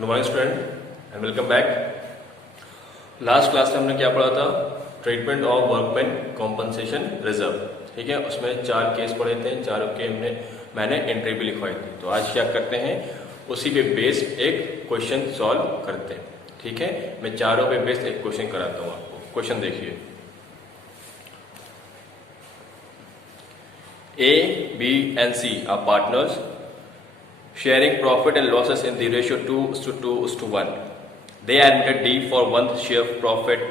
Good morning student and welcome back. Last class में हमने क्या पढ़ा था? Treatment of workman compensation reserve. ठीक है, उसमें 4 केस पढ़े थे, चारों के मैंने एंट्री भी लिखवाई थी। तो आज क्या करते हैं, उसी पे बेस्ड एक क्वेश्चन सॉल्व करते हैं। ठीक है, मैं चारों पे बेस्ड एक क्वेश्चन कराता हूँ आपको। क्वेश्चन देखिए, A, B and C are partners sharing profit and losses in the ratio 2:2:1. They admitted D for 1th share of profit,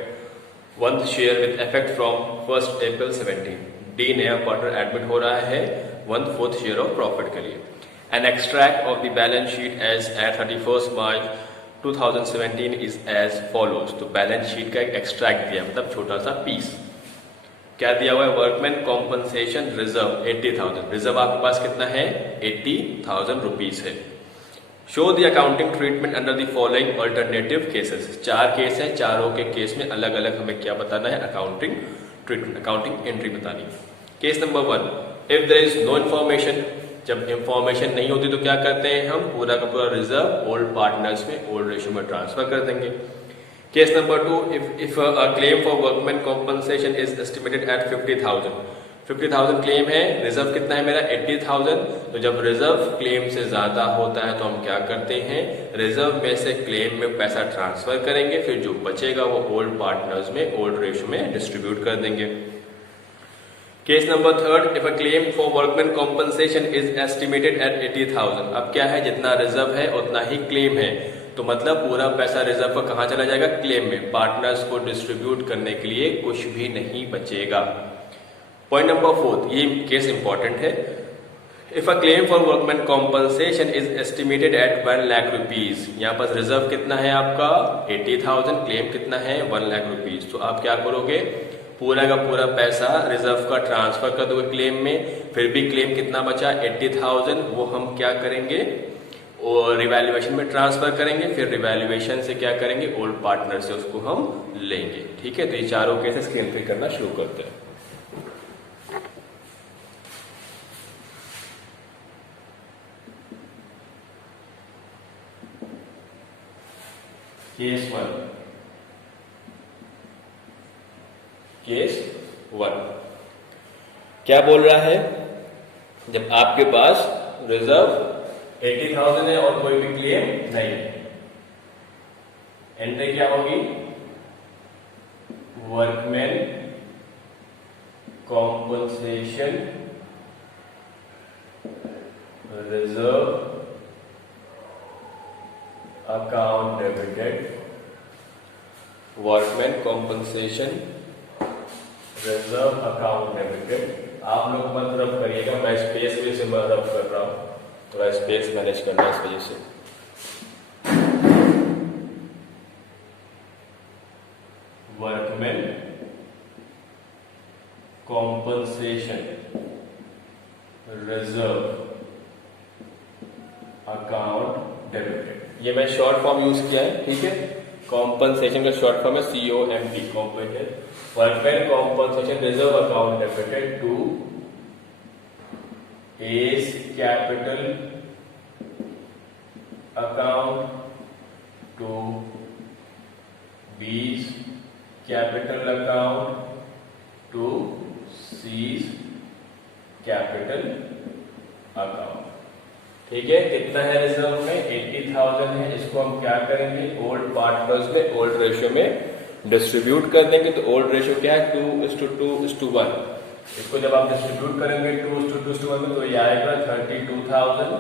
1th share with effect from 1st April 17. D नया partner admit हो रहा है 1/4 share of profit के लिए। An extract of the balance sheet as at 31st March 2017 is as follows. तो balance sheet का एक extract दिया, मतलब छोटा सा पीस। क्या दिया हुआ है? Workman compensation reserve 80,000। रिजर्व आपके पास कितना है? 80,000 रुपीज है। Show the accounting treatment under the following alternative cases. 4 case है, चारों के केस में अलग अलग हमें क्या बताना है? अकाउंटिंग ट्रीटमेंट, अकाउंटिंग एंट्री बतानी है। Case number 1, if there is no information. जब इंफॉर्मेशन नहीं होती तो क्या करते हैं हम? पूरा का पूरा रिजर्व ओल्ड पार्टनर्स में, ओल्ड रेशियो में ट्रांसफर कर देंगे। Case number 2, if a claim for workman compensation is estimated at 50,000, 50,000 claim है, रिजर्व कितना है मेरा? 80,000। तो जब रिजर्व क्लेम से ज्यादा होता है तो हम क्या करते हैं? रिजर्व में से क्लेम में पैसा ट्रांसफर करेंगे, फिर जो बचेगा वो ओल्ड पार्टनर्स में, ओल्ड रेशियो में डिस्ट्रीब्यूट कर देंगे। Case number 3, if a claim for workman compensation is estimated at 80,000। अब क्या है, जितना रिजर्व है उतना ही क्लेम है, तो मतलब पूरा पैसा रिजर्व का कहां चला जाएगा? क्लेम में। पार्टनर्स को डिस्ट्रीब्यूट करने के लिए कुछ भी नहीं बचेगा। पॉइंट नंबर 4, ये केस इंपॉर्टेंट है। If a claim for workman compensation is estimated at 1 lakh rupees. यहाँ पर रिजर्व कितना है आपका? 80,000, क्लेम कितना है? 1 लाख रुपीज। तो आप क्या करोगे? पूरा का पूरा पैसा रिजर्व का ट्रांसफर कर दोगे क्लेम में, फिर भी क्लेम कितना बचा? 80,000। वो हम क्या करेंगे? और रिवैल्यूएशन में ट्रांसफर करेंगे, फिर रिवैल्यूएशन से क्या करेंगे? ओल्ड पार्टनर से उसको हम लेंगे। ठीक है, तो ये चारों केसेस की एंट्री करना शुरू करते हैं। केस 1 क्या बोल रहा है? जब आपके पास रिजर्व 80,000 है और कोई भी क्लेम नहीं है, एंट्री क्या होगी? Workman compensation reserve account debited. Workman compensation reserve account debited. आप लोग मत रब करिएगा, मैं स्पेस भी से मैं रब कर रहा हूं, थोड़ा स्पेस मैनेज करना है इस वजह से। Workman compensation reserve account debited, ये मैं शॉर्ट फॉर्म यूज किया है। ठीक है, कॉम्पनसेशन का शॉर्ट फॉर्म है COMP, कॉम्पेटेड। Workman compensation reserve account debited to A's capital account to B's capital account to C's capital account। ठीक है, कितना है रिजर्व में? 80,000 है। इसको हम क्या करेंगे? ओल्ड पार्टनर्स में, ओल्ड रेशियो में डिस्ट्रीब्यूट कर देंगे। तो ओल्ड रेशियो क्या है? 2:2:1। इसको जब आप डिस्ट्रीब्यूट करेंगे 2:2:1 में, तो ये आएगा 32,000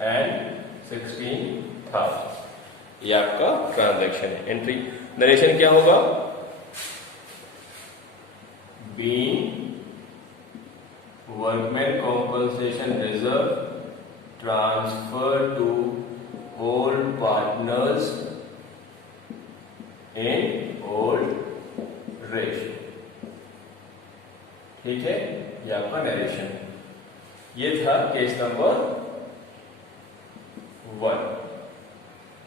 एंड 16,000। ये आपका ट्रांजैक्शन है। एंट्री नरेशन क्या होगा? Being workman compensation reserve transfer to old partners in old ratio. ठीक है, ये आपका नरेशन है। ये था केस नंबर 1।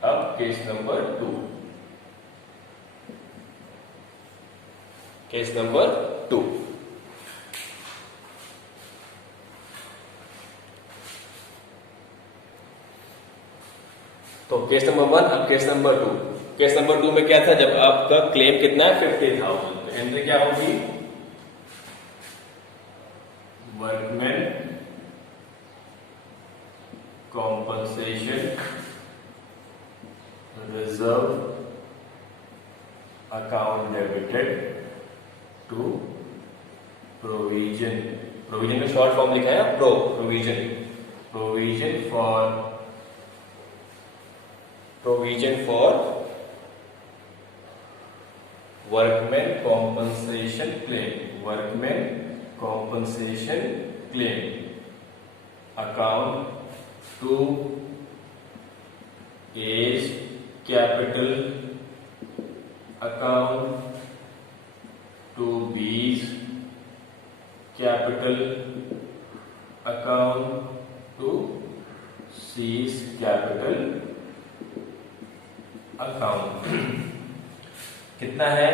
अब केस नंबर 2। केस नंबर 2, तो केस नंबर 1, अब केस नंबर 2। केस नंबर 2 में क्या था, जब आपका क्लेम कितना है 50,000, तो एंट्री क्या होगी, workman compensation reserve account debited to provision. Provision में शॉर्ट फॉर्म लिखा है provision for workman compensation claim account to A's capital account to B's capital account to C's capital account. कितना है,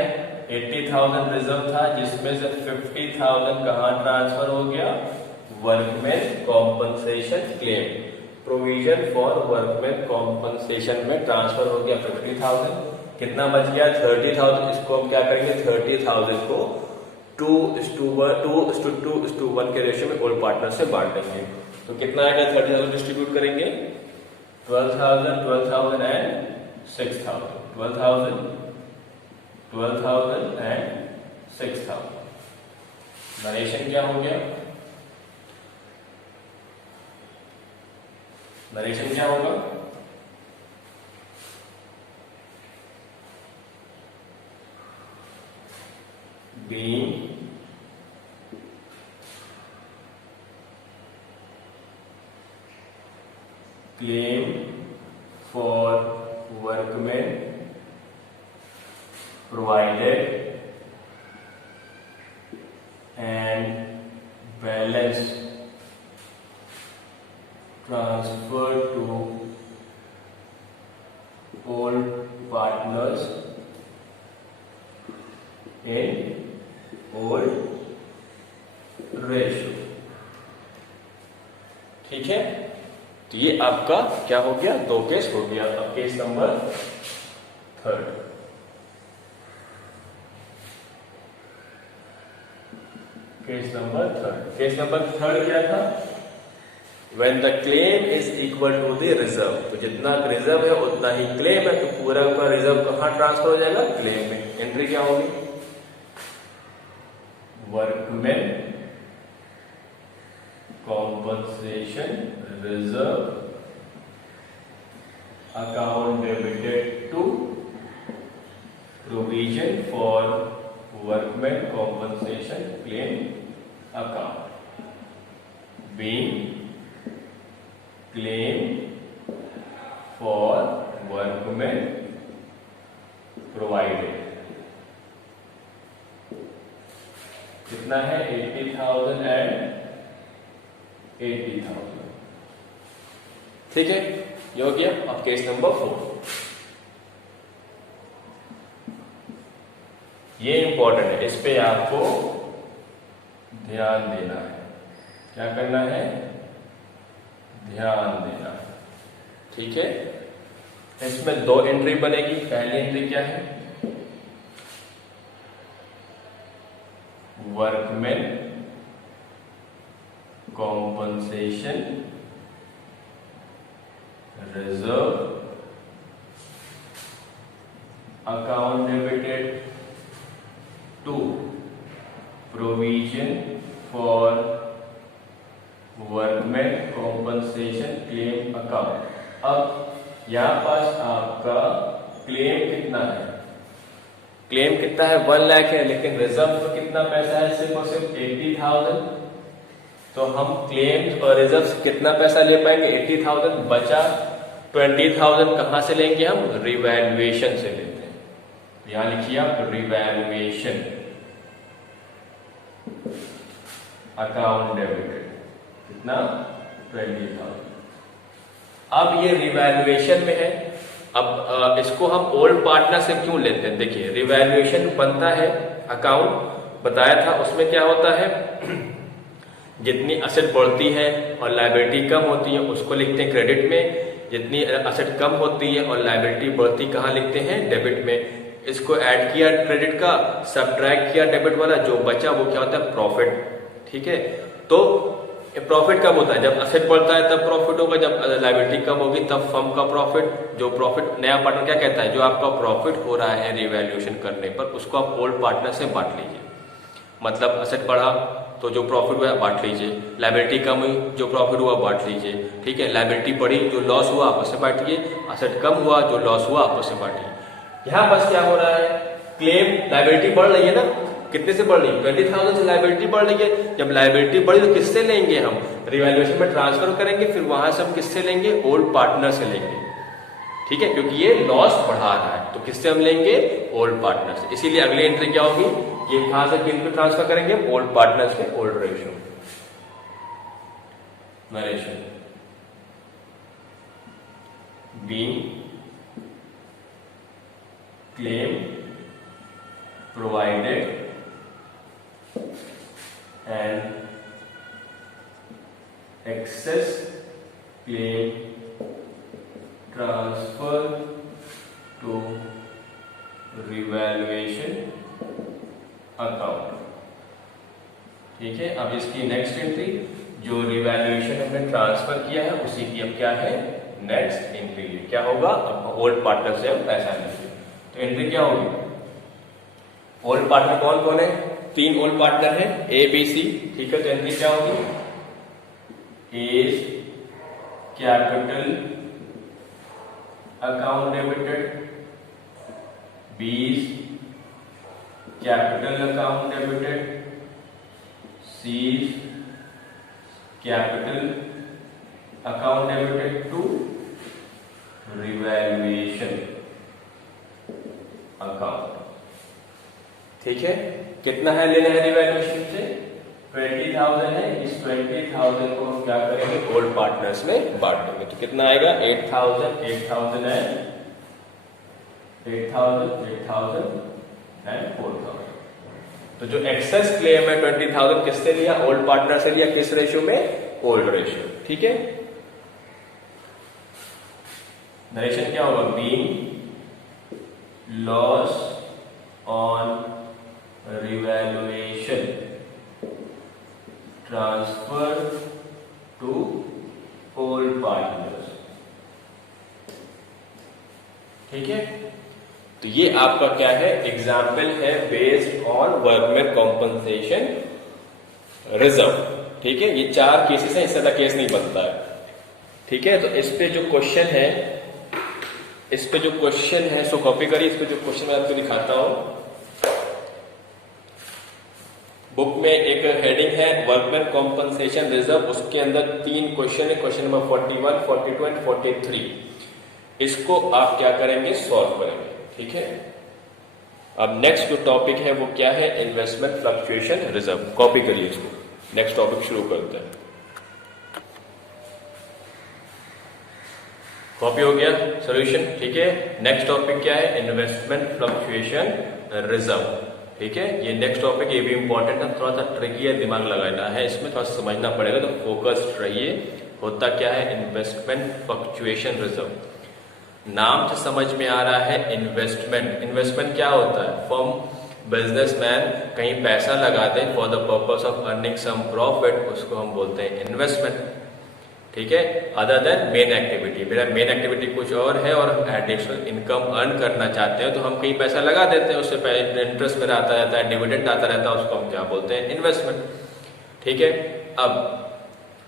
80,000 रिजर्व था, जिसमें से 50,000 कहां ट्रांसफर हो गया, workman compensation claim, provision for workman compensation में ट्रांसफर हो गया 50,000। कितना बच गया, 30,000। इसको हम क्या करेंगे, 30,000 को 2:1 के रेशियो में ऑल पार्टनर से बांट देंगे। तो कितना आएगा, 30,000 डिस्ट्रीब्यूट करेंगे, 12,000 एंड 6,000, 12,000 एंड 6,000। नरेशन क्या हो गया, नरेशन क्या होगा, being claim for workmen provided and balance transferred to all partners in old ratio. ठीक है, तो ये आपका क्या हो गया, 2 केस हो गया। अब केस नंबर 3, केस नंबर 3 क्या था, when the claim is equal to the reserve. तो जितना रिजर्व है उतना ही क्लेम है, तो पूरा का रिजर्व कहां ट्रांसफर हो जाएगा, क्लेम में। एंट्री क्या होगी, workman compensation reserve account debited to provision for workman compensation claim account, being claim for workman provided. कितना है, 80,000 एंड 80,000। ठीक है, ये हो गया। अब केस नंबर 4, ये इंपॉर्टेंट है, इस पे आपको ध्यान देना है। क्या करना है, ध्यान देना है। ठीक है, इसमें 2 एंट्री बनेगी। पहली एंट्री क्या है, workman compensation reserve account debited to provision for workman compensation claim account. अब यहां पास आपका क्लेम कितना है, क्लेम कितना है, 1 लाख है, लेकिन रिजर्व तो कितना पैसा है, सिर्फ और सिर्फ 80,000। तो हम क्लेम और रिजर्व से कितना पैसा ले पाएंगे, 80,000 बचा 20,000 कहां से लेंगे, हम रिवैल्यूएशन से लेते हैं। तो यहां लिखिए आप रिवैल्यूएशन अकाउंट डेबिटेड, कितना, 20,000। अब ये रिवैल्यूएशन में है। अब इसको हम ओल्ड पार्टनर से क्यों लेते हैं, देखिए रिवैल्यूएशन बनता है, अकाउंट बताया था, उसमें क्या होता है, जितनी असेट बढ़ती है और लायबिलिटी कम होती है उसको लिखते हैं क्रेडिट में, जितनी असेट कम होती है और लायबिलिटी बढ़ती कहाँ लिखते हैं, डेबिट में। इसको ऐड किया क्रेडिट का, सब्ट्रैक्ट किया डेबिट वाला, जो बचा वो क्या होता है, प्रॉफिट। ठीक है, तो प्रॉफिट कब होता है, जब असेट बढ़ता है तब प्रॉफिट होगा, जब लायबिलिटी कम होगी तब फर्म का प्रॉफिट। जो प्रॉफिट नया पार्टनर क्या कहता है, जो आपका प्रॉफिट हो रहा है रिवैल्यूएशन करने पर उसको आप ओल्ड पार्टनर से बांट लीजिए। मतलब असेट बढ़ा तो जो प्रॉफिट हुआ बांट लीजिए, लायबिलिटी कम हुई जो प्रॉफिट हुआ बांट लीजिए। ठीक है, लायबिलिटी बढ़ी जो लॉस हुआ आपस में बांटिए, असेट कम हुआ जो लॉस हुआ आपस में बांटिए। यहाँ बस क्या हो रहा है, क्लेम लायबिलिटी बढ़ रही है ना, कितने से बढ़ रही है, 20,000 से लायबिलिटी बढ़ रही है। जब लायबिलिटी बढ़ी तो किससे लेंगे हम, रिवैल्यूएशन में ट्रांसफर करेंगे, फिर वहां से हम किससे लेंगे, ओल्ड पार्टनर से लेंगे। ठीक है, क्योंकि ये लॉस बढ़ा रहा है तो किससे हम लेंगे, ओल्ड पार्टनर से। इसीलिए अगली एंट्री क्या होगी, ये कहां से किन पे ट्रांसफर करेंगे, ओल्ड पार्टनर से old ratio narration. Being claim provided and excess claim transfer to revaluation account। ठीक है, अब इसकी नेक्स्ट एंट्री, जो रिवैल्यूएशन हमने ट्रांसफर किया है उसी की अब क्या है, नेक्स्ट एंट्री। क्या होगा, अब ओल्ड पार्टनर से हम पैसा लेंगे तो एंट्री क्या होगी, ओल्ड पार्टनर कौन कौन है, 3 ओल्ड पार्टनर है ए बी सी। ठीक है, तो एंट्री क्या होगी, A's capital account debited, B's capital account debited, C's capital account debited to revaluation account. ठीक है, कितना है लेना है रिवैल्यूएशन से, 20,000 है। इस 20,000 को हम क्या करेंगे, ओल्ड पार्टनर्स में बांट देंगे। तो कितना आएगा, 8,000 है, 8,000 एंड 4,000। तो जो एक्सेस क्लेम है 20,000 किससे लिया, ओल्ड पार्टनर से लिया, किस रेशियो में, ओल्ड रेशियो। ठीक है, नरेशन क्या होगा, being loss on revaluation transfer to old partners. ठीक है, तो ये आपका क्या है, एग्जाम्पल है based on workman compensation reserve. ठीक है, ये 4 केसेस हैं, इससे ज्यादा केस नहीं बनता है। ठीक है, तो इस पे जो क्वेश्चन है, सो कॉपी करिए। इस पे जो क्वेश्चन मैं आपको दिखाता हूं, बुक में एक हेडिंग है वर्कमैन कॉम्पनसेशन रिजर्व, उसके अंदर 3 क्वेश्चन है, क्वेश्चन नंबर 41, 42 एंड 43। इसको आप क्या करेंगे, सॉल्व करेंगे। ठीक है, अब नेक्स्ट जो टॉपिक है वो क्या है, इन्वेस्टमेंट फ्लक्चुएशन रिजर्व। कॉपी करिए इसको, नेक्स्ट टॉपिक शुरू करते हैं। कॉपी हो गया सॉल्यूशन। ठीक है, नेक्स्ट टॉपिक क्या है, इन्वेस्टमेंट फ्लक्चुएशन रिजर्व। ठीक है, ये नेक्स्ट टॉपिक, ये भी इंपॉर्टेंट है, थोड़ा सा ट्रिकी है, दिमाग लगाना है, इसमें थोड़ा समझना पड़ेगा, तो फोकस्ड रहिए। होता क्या है, इन्वेस्टमेंट फ्लक्चुएशन रिजर्व, नाम से समझ में आ रहा है इन्वेस्टमेंट। इन्वेस्टमेंट क्या होता है, फर्म बिजनेसमैन कहीं पैसा लगा दे for the purpose of earning some profit, उसको हम बोलते हैं इन्वेस्टमेंट। ठीक है, अदर देन मेन एक्टिविटी, मेरा मेन एक्टिविटी कुछ और है और हम एडिशनल इनकम अर्न करना चाहते हैं तो हम कहीं पैसा लगा देते हैं, उससे इंटरेस्ट मेरा आता रहता है, डिविडेंड आता रहता है, उसको हम क्या बोलते हैं, इन्वेस्टमेंट। ठीक है, अब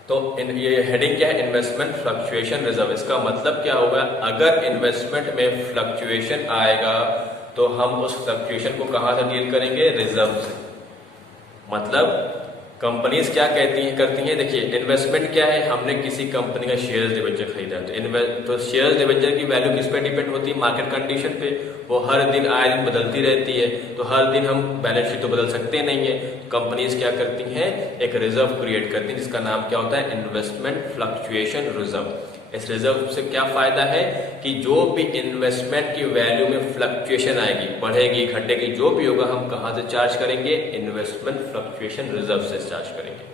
तो ये हेडिंग क्या है, इन्वेस्टमेंट फ्लक्चुएशन रिजर्व। इसका मतलब क्या होगा, अगर इन्वेस्टमेंट में फ्लक्चुएशन आएगा तो हम उस फ्लक्चुएशन को कहां से डील करेंगे, रिजर्व से। मतलब कंपनीज क्या करती हैं, देखिए इन्वेस्टमेंट क्या है, हमने किसी कंपनी का शेयर्स डिवेंचर खरीदा तो शेयर्स डिवेंचर की वैल्यू किस पे डिपेंड होती है, मार्केट कंडीशन पे। वो हर दिन आए दिन बदलती रहती है, तो हर दिन हम बैलेंस शीट तो बदल सकते नहीं है। कंपनीज क्या करती हैं, एक रिजर्व क्रिएट करती हैं जिसका नाम क्या होता है, इन्वेस्टमेंट फ्लक्चुएशन रिजर्व। इस रिजर्व से क्या फायदा है कि जो भी इन्वेस्टमेंट की वैल्यू में फ्लक्चुएशन आएगी, बढ़ेगी घटेगी, जो भी होगा, हम कहां से चार्ज करेंगे, इन्वेस्टमेंट फ्लक्चुएशन रिजर्व से चार्ज करेंगे।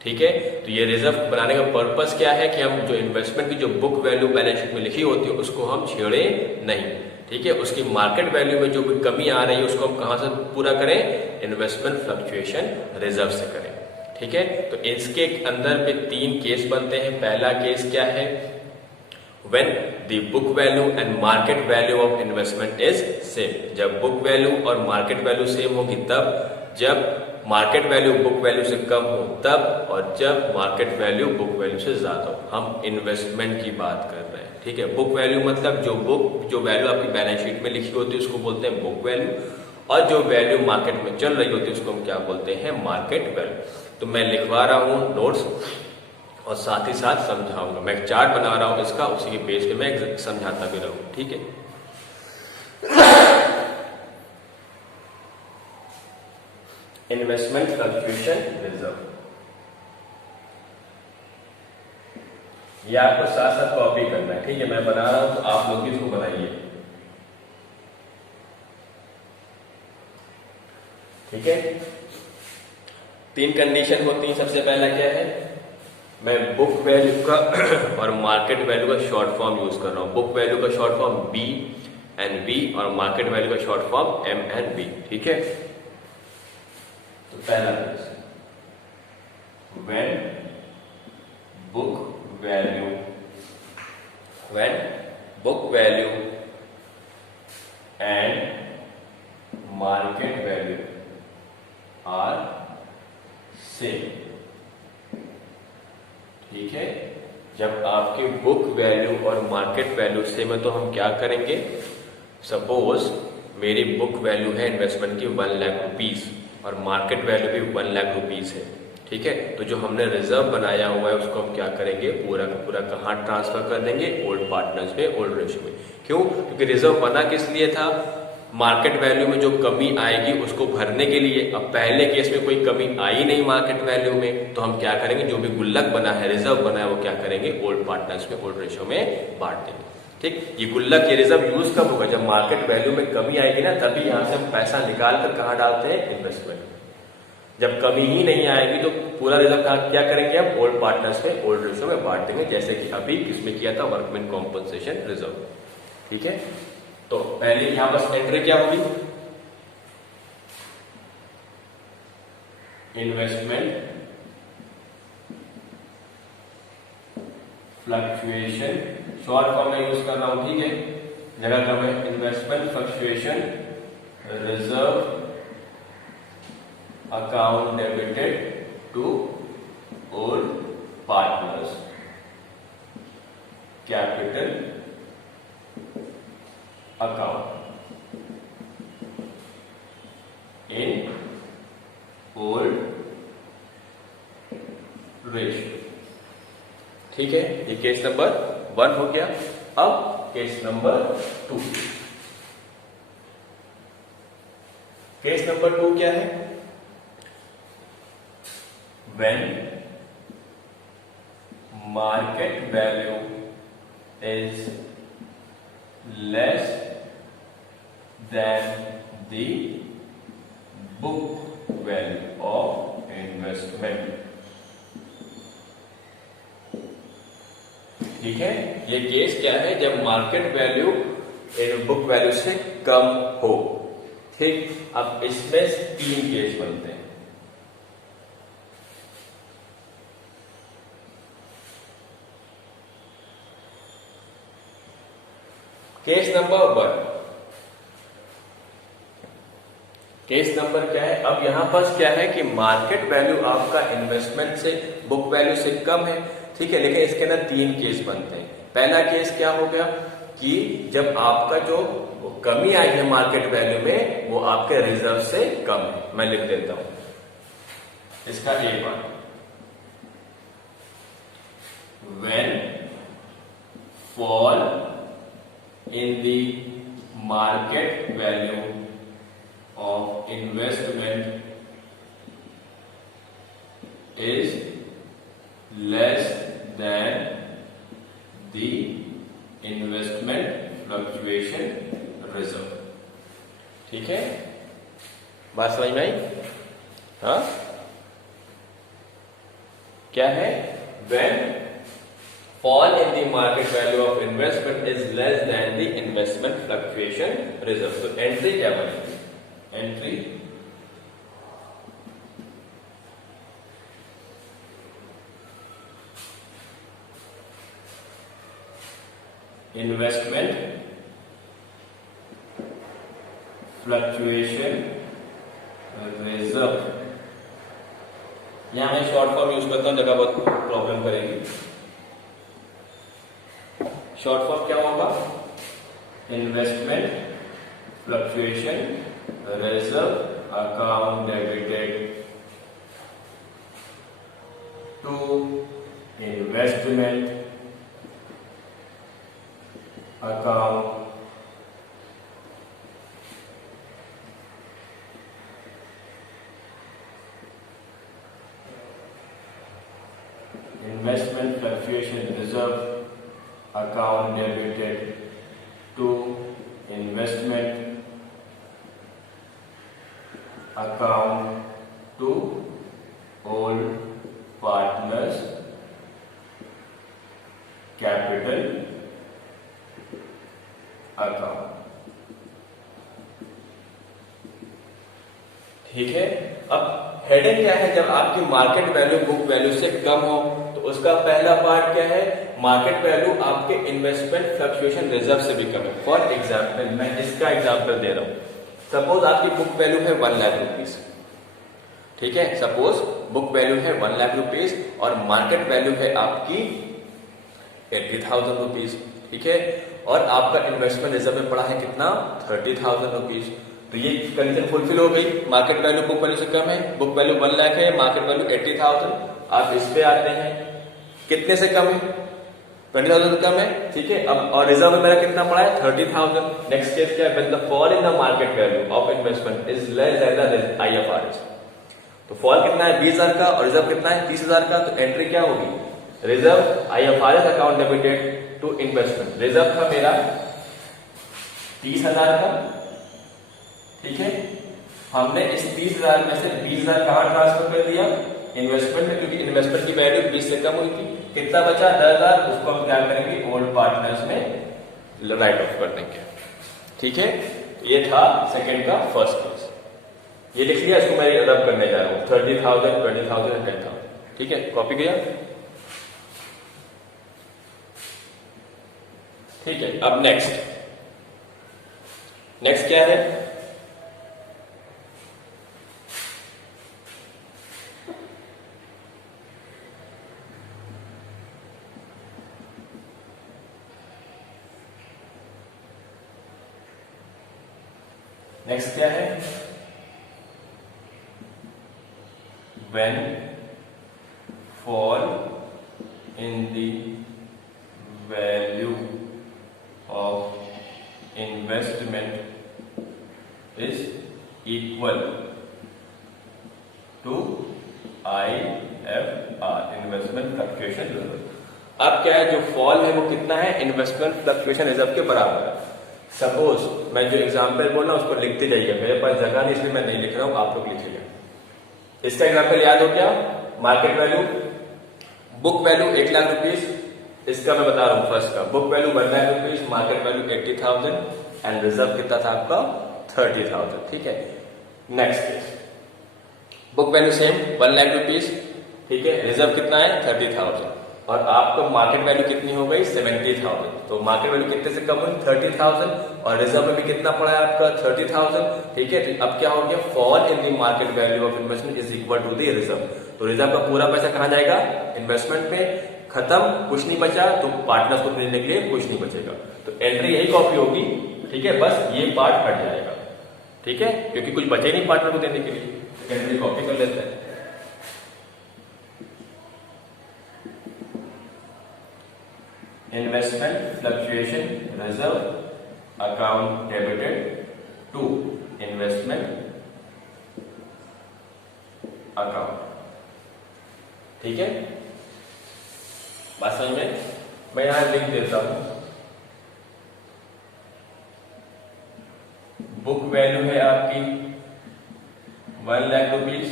ठीक है। तो ये रिजर्व बनाने का पर्पस क्या है कि हम जो इन्वेस्टमेंट की जो बुक वैल्यू बैलेंस शीट में लिखी होती है उसको हम छेड़े नहीं, ठीक है। उसकी मार्केट वैल्यू में जो भी कमी आ रही है उसको हम कहां से पूरा करें, इन्वेस्टमेंट फ्लक्चुएशन रिजर्व से करें, ठीक है। तो इसके अंदर पे 3 केस बनते हैं। पहला केस क्या है, when the book value and market value of investment is same। जब बुक वैल्यू और मार्केट वैल्यू सेम होगी तब, जब मार्केट वैल्यू बुक वैल्यू से कम हो तब, और जब मार्केट वैल्यू बुक वैल्यू से ज्यादा हो। हम इन्वेस्टमेंट की बात कर रहे हैं, ठीक है। बुक वैल्यू मतलब जो वैल्यू आपकी बैलेंस शीट में लिखी होती है उसको बोलते हैं बुक वैल्यू, और जो वैल्यू मार्केट में चल रही होती है उसको हम क्या बोलते हैं, मार्केट वैल्यू। तो मैं लिखवा रहा हूं नोट्स और साथ ही साथ समझाऊंगा। मैं एक चार्ट बना रहा हूं इसका, उसी के बेस पे मैं समझाता भी रहूंगा, ठीक है। इन्वेस्टमेंट फ्लक्चुएशन रिजर्व, ये आपको साथ साथ कॉपी करना है, ठीक है। मैं बना रहा हूं तो आप लोग भी इसको बनाइए, ठीक है। 3 कंडीशन होती है। सबसे पहला क्या है, मैं बुक वैल्यू का और मार्केट वैल्यू का शॉर्ट फॉर्म यूज कर रहा हूं। बुक वैल्यू का short form B and B और मार्केट वैल्यू का short form M and B, ठीक है। तो पहला case, when book value and market value are same, ठीक है। जब आपकी बुक वैल्यू और मार्केट वैल्यू सेम है तो हम क्या करेंगे, सपोज मेरी बुक वैल्यू है इन्वेस्टमेंट की 1 लाख रुपीज और मार्केट वैल्यू भी 1 लाख रुपीज है, ठीक है। तो जो हमने रिजर्व बनाया हुआ है उसको हम क्या करेंगे, पूरा का पूरा कहाँ ट्रांसफर कर देंगे, ओल्ड पार्टनर्स में, ओल्ड रेशियो में। क्यों, क्योंकि रिजर्व बना किस लिए था, मार्केट वैल्यू में जो कमी आएगी उसको भरने के लिए। अब पहले केस में कोई कमी आई नहीं मार्केट वैल्यू में, तो हम क्या करेंगे, जो भी गुल्लक बना है, रिजर्व बना है, वो क्या करेंगे, ओल्ड पार्टनर्स में, ओल्ड रेशियो में बांट देंगे, ठीक। ये गुल्लक, ये रिजर्व यूज कब होगा, जब मार्केट वैल्यू में कमी आएगी ना, तभी यहां से हम पैसा निकाल कर कहां डालते हैं, इन्वेस्टमेंट। जब कमी ही नहीं आएगी तो पूरा रिजर्व क्या करेंगे, हम ओल्ड पार्टनर्स में, ओल्ड रेशियो में बांट देंगे, जैसे कि अभी किसमें किया था, वर्कमैन कॉम्पनसेशन रिजर्व, ठीक है। तो पहले यहां बस एंट्री क्या होगी, इन्वेस्टमेंट फ्लक्चुएशन, शॉर्ट फॉर्म में यूज कर रहा हूं, ठीक है। जगह कम है, investment fluctuation reserve account debited to old partners, capital account in old ratio, ठीक है। ये केस नंबर 1 हो गया। अब केस नंबर 2, केस नंबर 2 क्या है, when market value is less than the book value of investment, ठीक है। ये केस क्या है, जब मार्केट वैल्यू बुक वैल्यू से कम हो, ठीक। अब इसमें 3 केस बनते हैं। केस नंबर 1, केस नंबर क्या है, अब यहां पर क्या है कि मार्केट वैल्यू आपका इन्वेस्टमेंट से, बुक वैल्यू से कम है, ठीक है। लेकिन इसके अंदर 3 केस बनते हैं। पहला केस क्या हो गया कि जब आपका जो कमी आई है मार्केट वैल्यू में, वो आपके रिजर्व से कम है। मैं लिख देता हूं इसका एक बार, when fall in the market value of investment is less than the investment fluctuation reserve, ठीक है। बात समझ में आई, हाँ। क्या है? When fall in the market value of investment is less than the investment fluctuation reserve. तो एंट्री क्या बनेगी? Entry investment fluctuation reserve. यहां मैं शॉर्ट फॉर्म यूज करता हूं, जगह बहुत प्रॉब्लम करेगी। शॉर्ट फॉर्म क्या होगा? Investment fluctuation reserve account debited to investment account investment fluctuation reserve account debited to investment account to all partners capital account। ठीक है। अब हेडिंग क्या है? जब आपकी मार्केट वैल्यू बुक वैल्यू से कम हो तो उसका पहला पार्ट क्या है? मार्केट वैल्यू आपके इन्वेस्टमेंट फ्लक्चुएशन रिजर्व से भी कम है। फॉर एग्जाम्पल, मैं इसका एग्जाम्पल दे रहा हूं। सपोज आपकी बुक वैल्यू है 1 लाख रुपीज, ठीक है। सपोज बुक वैल्यू है 1 लाख रुपीज और मार्केट वैल्यू है आपकी 80,000 रुपीज, ठीक है। और आपका इन्वेस्टमेंट रिजर्व में पड़ा है कितना? 30,000 रुपीज। तो ये कंडीशन फुलफिल हो गई। मार्केट वैल्यू बुक वैल्यू से कम है, बुक वैल्यू 1 लाख है, मार्केट वैल्यू 80,000। आप इस पे आते हैं, कितने से कम है? 20,000 कम है, ठीक है। अब और रिजर्व में मेरा कितना पड़ा है? 30,000। नेक्स्ट केस क्या है? When the fall in the market value of investment is less than the IFRS। तो फॉल कितना है? 20,000 का, और रिजर्व कितना है? 30,000 का। तो एंट्री क्या होगी? Reserve IFRS account debited to investment. Reserve था मेरा 30,000 का, ठीक है। हमने इस 30,000 में से 20,000 कहां ट्रांसफर कर दिया? इन्वेस्टमेंट में, क्योंकि इन्वेस्टमेंट की वैल्यू 20 से कम हुई थी। कितना बचा? 10,000। उसको हम क्या करेंगे? ओल्ड पार्टनर्स में राइट ऑफ कर देंगे, ठीक है। ये था सेकंड का फर्स्ट केस। ये लिख लिया, इसको मैं रब करने जा रहा हूं। 30,000, 20,000 एंड 10,000, ठीक है। कॉपी किया, ठीक है। अब नेक्स्ट क्या है? नेक्स्ट क्या है? When fall in the value of investment is equal to IFR, investment fluctuation reserve. अब क्या है? जो फॉल है वो कितना है? इन्वेस्टमेंट फ्लक्चुएशन रिजर्व के बराबर है। सपोज मैं जो एग्जाम्पल बोल रहा हूं उसको लिखते जाइए, मेरे पास जगह नहीं इसलिए मैं नहीं लिख रहा हूं, आप लोग लिखिएगा। इसका एग्जाम्पल याद हो गया? Market value, book value 1 lakh rupees, इसका मैं बता रहा हूं फर्स्ट का। Book value 1 lakh rupees, market value 80,000 and reserve कितना था आपका? 30,000, ठीक है। Next case, book value same 1 lakh rupees, ठीक है। रिजर्व कितना है? 30,000। और आपको मार्केट वैल्यू कितनी हो गई? 70,000। तो मार्केट वैल्यू कितने से कम हुई? 30,000। और रिजर्व में भी कितना पड़ा है आपका? 30,000, ठीक है। तो अब क्या हो गया? Fall in the market value of investment is equal to the reserve. तो रिजर्व का पूरा पैसा कहां जाएगा? इन्वेस्टमेंट में। खत्म, कुछ नहीं बचा, तो पार्टनर्स को देने के लिए कुछ नहीं बचेगा। तो एंट्री यही कॉपी होगी, ठीक है। बस ये पार्ट हट जाएगा, ठीक है, क्योंकि कुछ बचे नहीं पार्टनर को देने के लिए। एंट्री कॉपी कर लेते हैं। Investment fluctuation reserve account debited to investment account, ठीक है। बात समझ में? मैं यहां लिख देता हूं। बुक वैल्यू है आपकी 1 लाख रुपीज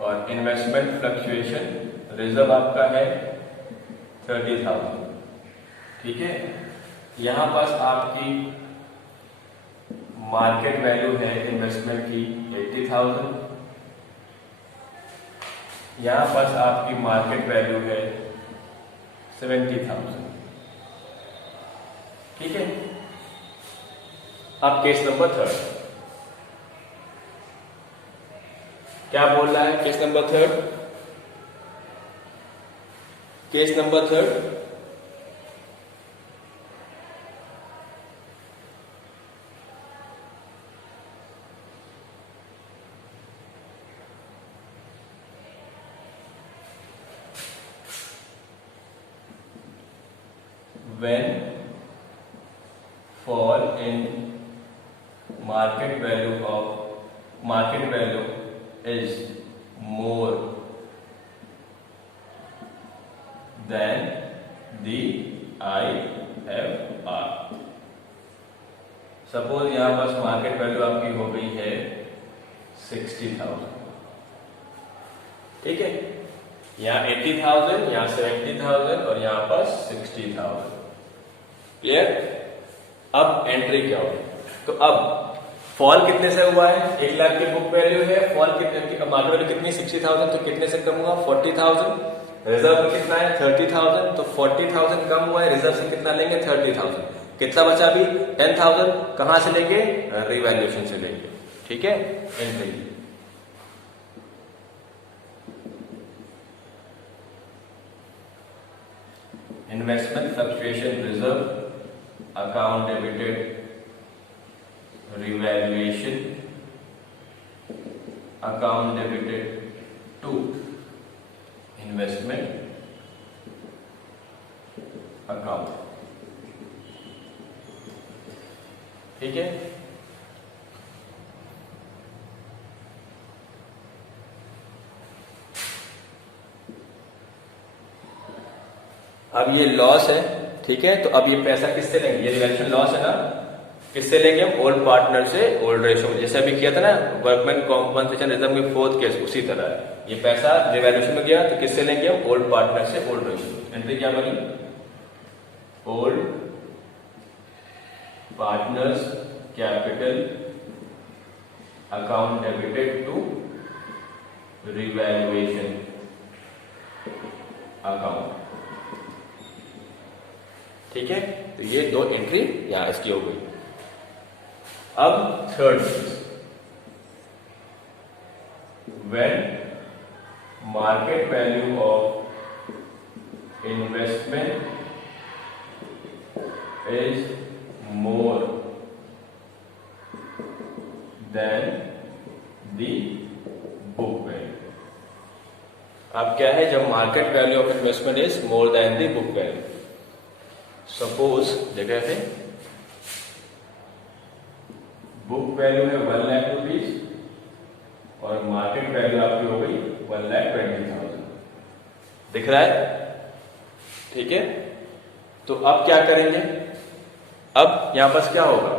और इन्वेस्टमेंट फ्लक्चुएशन रिजर्व आपका है 30,000, ठीक है। यहां पास आपकी मार्केट वैल्यू है इन्वेस्टमेंट की 80,000, यहां पास आपकी मार्केट वैल्यू है 70,000, ठीक है। अब केस नंबर 3 क्या बोल रहा है? Case number 3, case number 3, when fall in market value is more than the IFR। Suppose यहां पास मार्केट वैल्यू आपकी हो गई है 60,000, ठीक है। यहाँ 80,000, यहाँ 70,000 और यहाँ पास 60,000, क्लियर। अब एंट्री क्या होगी? तो अब फॉल कितने से हुआ है? 1 लाख की बुक वैल्यू है, फॉल कितने, मार्केट वैल्यू कितनी 60,000, तो कितने से कम हुआ? 40,000। रिजर्व कितना है? 30,000, तो 40,000 कम हुआ है, रिजर्व से कितना लेंगे? 30,000। कितना बचा अभी? 10,000। कहां से लेंगे? रिवैल्यूएशन से लेंगे, ठीक है। Entry investment fluctuation reserve account debited revaluation account debited to investment account, ठीक है। अब ये लॉस है, ठीक है। तो अब ये पैसा किससे लेंगे? ये रिवैल्यूएशन लॉस है ना, किससे लेंगे हम? ओल्ड पार्टनर से ओल्ड रेशियो में, जैसे अभी किया था ना वर्कमैन कॉम्पनसेशन रिजर्व में 4th केस, उसी तरह है। ये पैसा रिवैल्यूएशन में गया तो किससे लेंगे हम? ओल्ड पार्टनर से ओल्ड रेशियो। एंट्री क्या बनी? Old partners capital account debited to revaluation account, ठीक है। तो ये 2 एंट्री यहां इसकी हो गई। अब 3rd case, when market value of investment is more than the book value। अब क्या है? जब market value of investment is more than the book value. Suppose जगह है बुक वैल्यू है 1 लाख रुपीज और मार्केट वैल्यू आपकी हो गई 1,20,000, दिख रहा है, ठीक है। तो अब क्या करेंगे? अब यहां पास क्या होगा?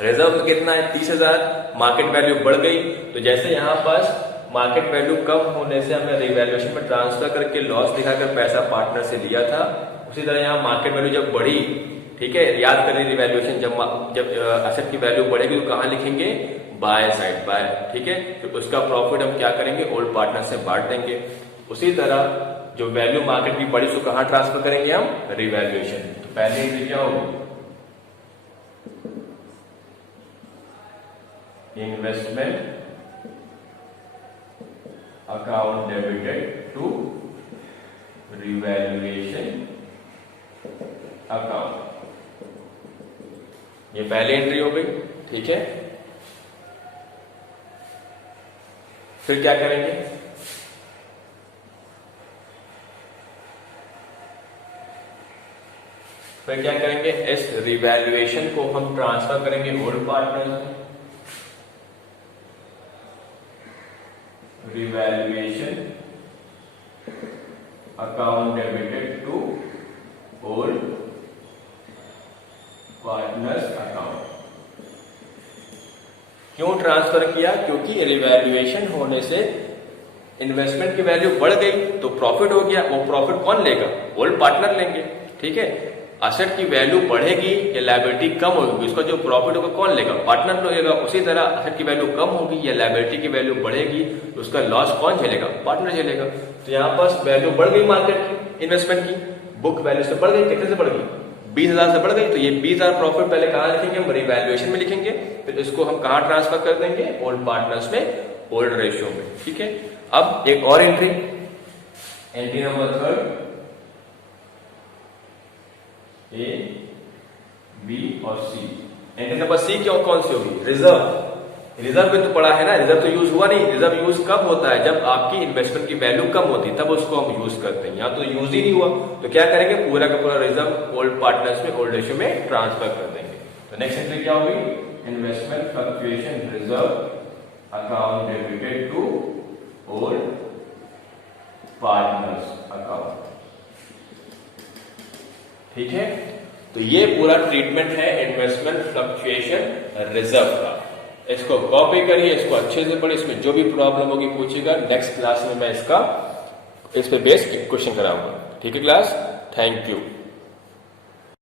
रिजर्व में कितना है? 30,000, मार्केट वैल्यू बढ़ गई, तो जैसे यहां पास मार्केट वैल्यू कम होने से हमने रिवैल्यूएशन में ट्रांसफर करके लॉस दिखाकर पैसा पार्टनर से लिया था, उसी तरह यहाँ मार्केट वैल्यू जब बढ़ी, ठीक है, याद करें रिवैल्यूएशन जब एसेट की वैल्यू बढ़ेगी तो कहां लिखेंगे? बाय साइड, बाय, ठीक है। तो उसका प्रॉफिट हम क्या करेंगे? ओल्ड पार्टनर से बांट देंगे। उसी तरह जो वैल्यू मार्केट की बढ़ी उसको कहां ट्रांसफर करेंगे हम? रिवैल्यूएशन। तो पहले एंट्री क्या होगी? Investment account debited to revaluation account, ये पहली एंट्री हो गई, ठीक है। फिर क्या करेंगे? फिर क्या करेंगे? इस रिवैल्यूएशन को हम ट्रांसफर करेंगे ओल्ड पार्टनर में। Revaluation account debited to old partners account. क्यों ट्रांसफर किया? क्योंकि रिवैल्यूएशन होने से इन्वेस्टमेंट की वैल्यू बढ़ गई तो प्रॉफिट हो गया, वो प्रॉफिट कौन लेगा? ओल्ड पार्टनर लेंगे। ठीक है, असेट की वैल्यू बढ़ेगी या लायबिलिटी कम होगी, उसका जो प्रॉफिट होगा कौन लेगा? पार्टनर लेगा। उसी तरह असेट की वैल्यू कम होगी या लायबिलिटी की वैल्यू बढ़ेगी तो उसका लॉस कौन झेलेगा? पार्टनर झेलेगा। तो यहाँ पर वैल्यू बढ़ गई मार्केट की, इन्वेस्टमेंट की, बुक वैल्यू से बढ़ गई, कितने से बढ़ गई? 20,000 से बढ़ गई। तो ये 20,000 प्रॉफिट पहले कहाँ लिखेंगे? हम रिवैल्यूएशन में लिखेंगे, फिर इसको हम कहाँ ट्रांसफर कर देंगे? ओल्ड पार्टनर्स में, ओल्ड रेशियो में। ठीक है, अब एक और एंट्री नंबर 3, ए, बी और सी। एंट्री नंबर सी क्यों कौन सी होगी? रिजर्व में तो पड़ा है ना, रिजर्व तो यूज हुआ नहीं। रिजर्व यूज कब होता है? जब आपकी इन्वेस्टमेंट की वैल्यू कम होती है, तब उसको हम यूज करते हैं। यहाँ तो यूज ही नहीं हुआ, तो क्या करेंगे? पूरा का पूरा रिजर्व ओल्ड पार्टनर्स में, ओल्ड रेशियो में ट्रांसफर कर देंगे। तो नेक्स्ट एंट्री क्या होगी? Investment fluctuation reserve account debited to old partners account. ठीक है, तो ये पूरा ट्रीटमेंट है इन्वेस्टमेंट फ्लक्चुएशन रिजर्व का। इसको कॉपी करिए, इसको अच्छे से पढ़िए, इसमें जो भी प्रॉब्लम होगी पूछिएगा। नेक्स्ट क्लास में मैं इस पे बेस्ड क्वेश्चन कराऊंगा। ठीक है क्लास, थैंक यू।